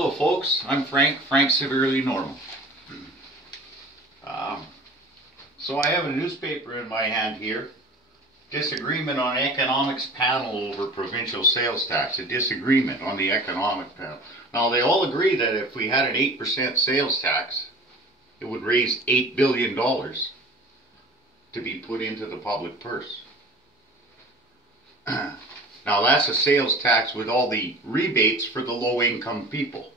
Hello folks, I'm Frank Severely Normal. So I have a newspaper in my hand here. Disagreement on economics panel over provincial sales tax. A disagreement on the economic panel. Now they all agree that if we had an 8% sales tax, it would raise $8 billion to be put into the public purse. Now that's a sales tax with all the rebates for the low-income people.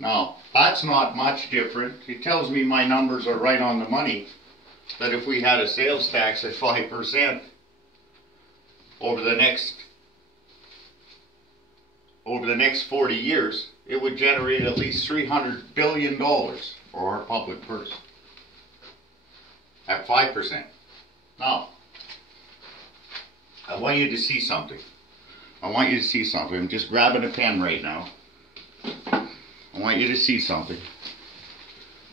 Now that's not much different. It tells me my numbers are right on the money, that if we had a sales tax at 5% over the next 40 years, it would generate at least $300 billion for our public purse at 5%. Now, I want you to see something. I'm just grabbing a pen right now. I want you to see something.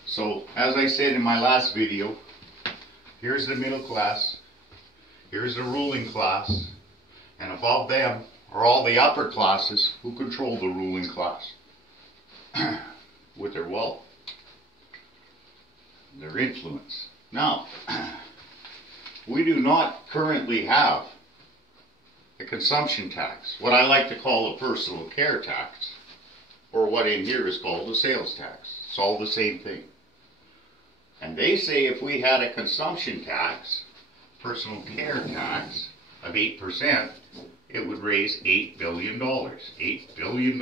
So, as I said in my last video, here's the middle class, here's the ruling class, and above them are all the upper classes who control the ruling class with their wealth, their influence. Now, we do not currently have a consumption tax, what I like to call a personal care tax, or what in here is called a sales tax. It's all the same thing. And they say if we had a consumption tax, personal care tax of 8%, it would raise $8 billion. $8 billion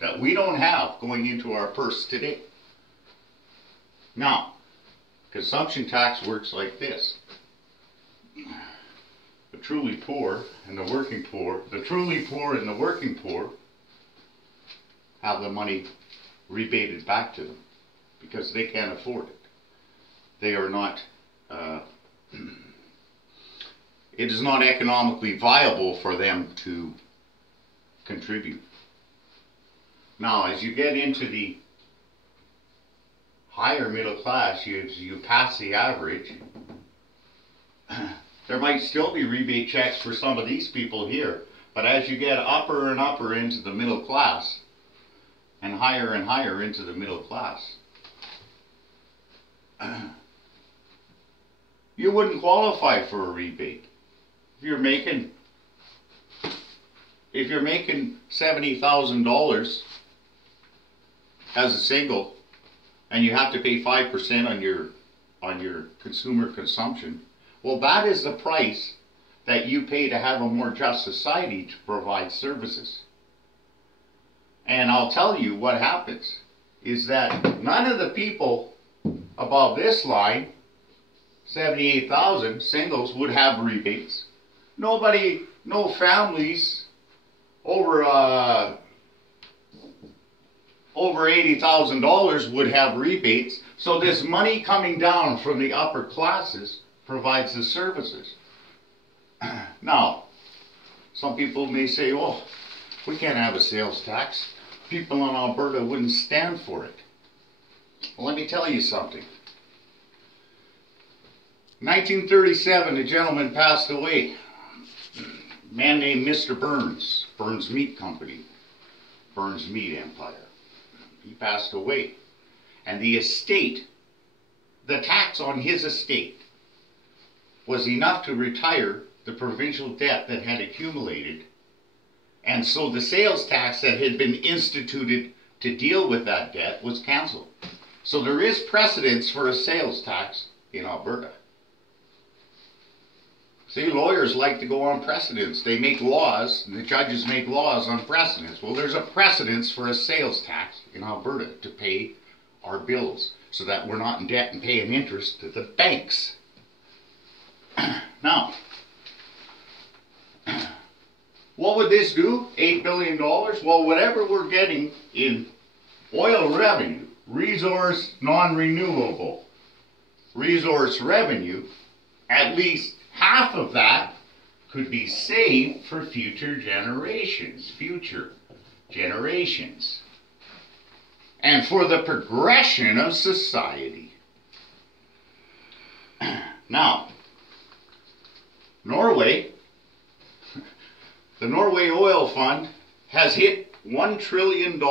that we don't have going into our purse today. Now, consumption tax works like this. The truly poor and the working poor, the truly poor and the working poor have the money rebated back to them because they can't afford it. They are not, it is not economically viable for them to contribute. Now, as you get into the higher middle class, you pass the average, there might still be rebate checks for some of these people here, but as you get upper and upper into the middle class, and higher into the middle class, you wouldn't qualify for a rebate. If you're making $70,000 as a single, and you have to pay 5% on your consumer consumption, well, that is the price that you pay to have a more just society to provide services. And I'll tell you what happens is that none of the people above this line, 78,000 singles, would have rebates. Nobody, no families over $80,000 would have rebates. So this money coming down from the upper classes provides the services. Now, some people may say, "Oh, we can't have a sales tax. People in Alberta wouldn't stand for it." Well, let me tell you something. 1937, a gentleman passed away. A man named Mr. Burns, Burns Meat Company, Burns Meat Empire. He passed away. And the estate, the tax on his estate, was enough to retire the provincial debt that had accumulated. And so the sales tax that had been instituted to deal with that debt was cancelled. So there is precedence for a sales tax in Alberta. See, lawyers like to go on precedence. They make laws, and the judges make laws on precedence. Well, there's a precedence for a sales tax in Alberta to pay our bills so that we're not in debt and paying interest to the banks. Now, what would this do? $8 billion? Well, whatever we're getting in oil revenue, resource non-renewable resource revenue, at least half of that could be saved for future generations. And for the progression of society. Now, Norway, the Norway Oil Fund has hit $1 trillion.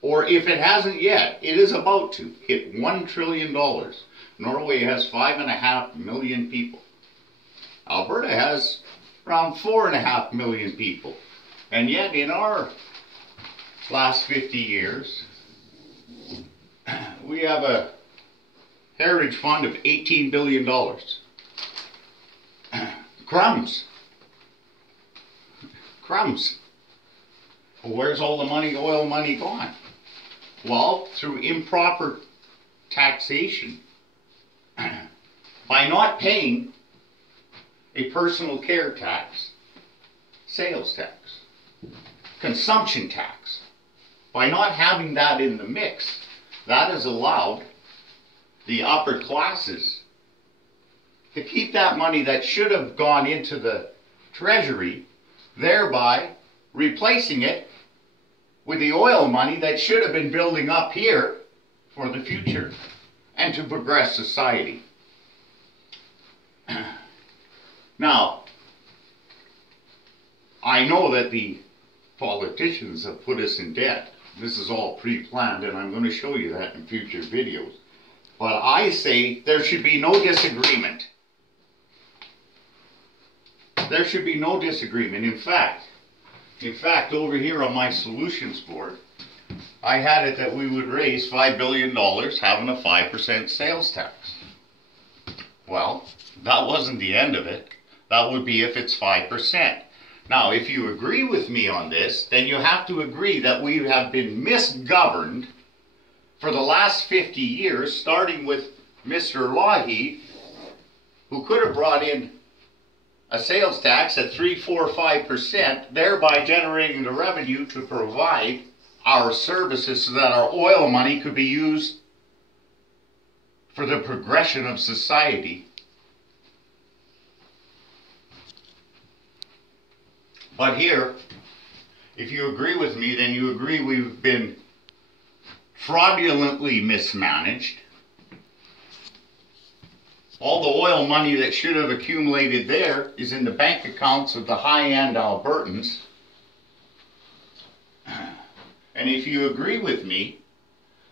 Or if it hasn't yet, it is about to hit $1 trillion. Norway has 5.5 million people. Alberta has around 4.5 million people. And yet in our last 50 years, we have a heritage fund of $18 billion. Crumbs. Crumbs. Where's all the money, oil money gone? Well, through improper taxation. By not paying a personal care tax, sales tax, consumption tax. By not having that in the mix, that has allowed the upper classes to keep that money that should have gone into the treasury, thereby replacing it with the oil money that should have been building up here for the future and to progress society. Now, I know that the politicians have put us in debt. This is all pre-planned, and I'm going to show you that in future videos. But I say there should be no disagreement. There should be no disagreement. In fact, over here on my solutions board, I had it that we would raise $5 billion having a 5% sales tax. Well, that wasn't the end of it. That would be if it's 5%. Now, if you agree with me on this, then you have to agree that we have been misgoverned for the last 50 years, starting with Mr. Lougheed, who could have brought in a sales tax at 3, 4, 5%, thereby generating the revenue to provide our services so that our oil money could be used for the progression of society. But here, if you agree with me, then you agree we've been fraudulently mismanaged. All the oil money that should have accumulated there is in the bank accounts of the high-end Albertans. And if you agree with me,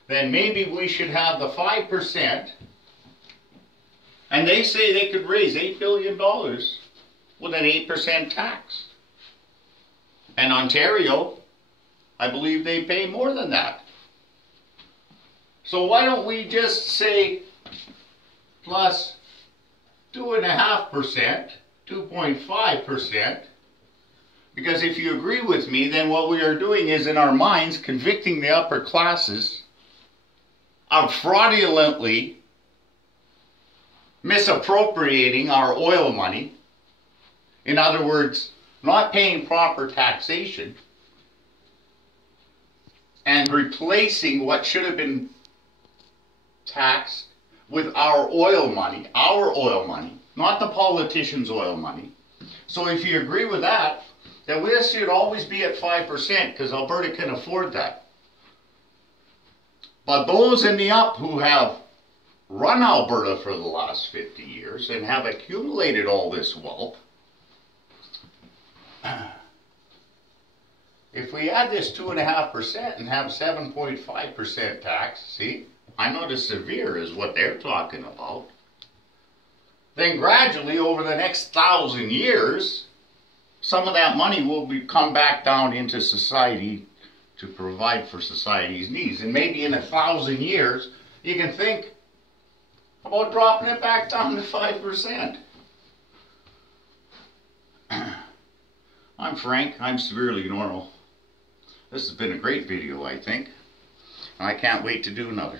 then maybe we should have the 5%. And they say they could raise $8 billion with an 8% tax. And Ontario, I believe they pay more than that. So why don't we just say plus 2.5%, 2.5%, because if you agree with me, then what we are doing is in our minds convicting the upper classes of fraudulently misappropriating our oil money. In other words, not paying proper taxation and replacing what should have been taxed with our oil money, not the politicians' oil money. So if you agree with that, then we should always be at 5% because Alberta can afford that. But those in the up who have run Alberta for the last 50 years and have accumulated all this wealth, if we add this 2.5% and have 7.5% tax, see, I know the severe is what they're talking about, then gradually over the next 1,000 years, some of that money will come back down into society to provide for society's needs. And maybe in 1,000 years, you can think about dropping it back down to 5%. I'm Frank. I'm severely normal. This has been a great video, I think. And I can't wait to do another.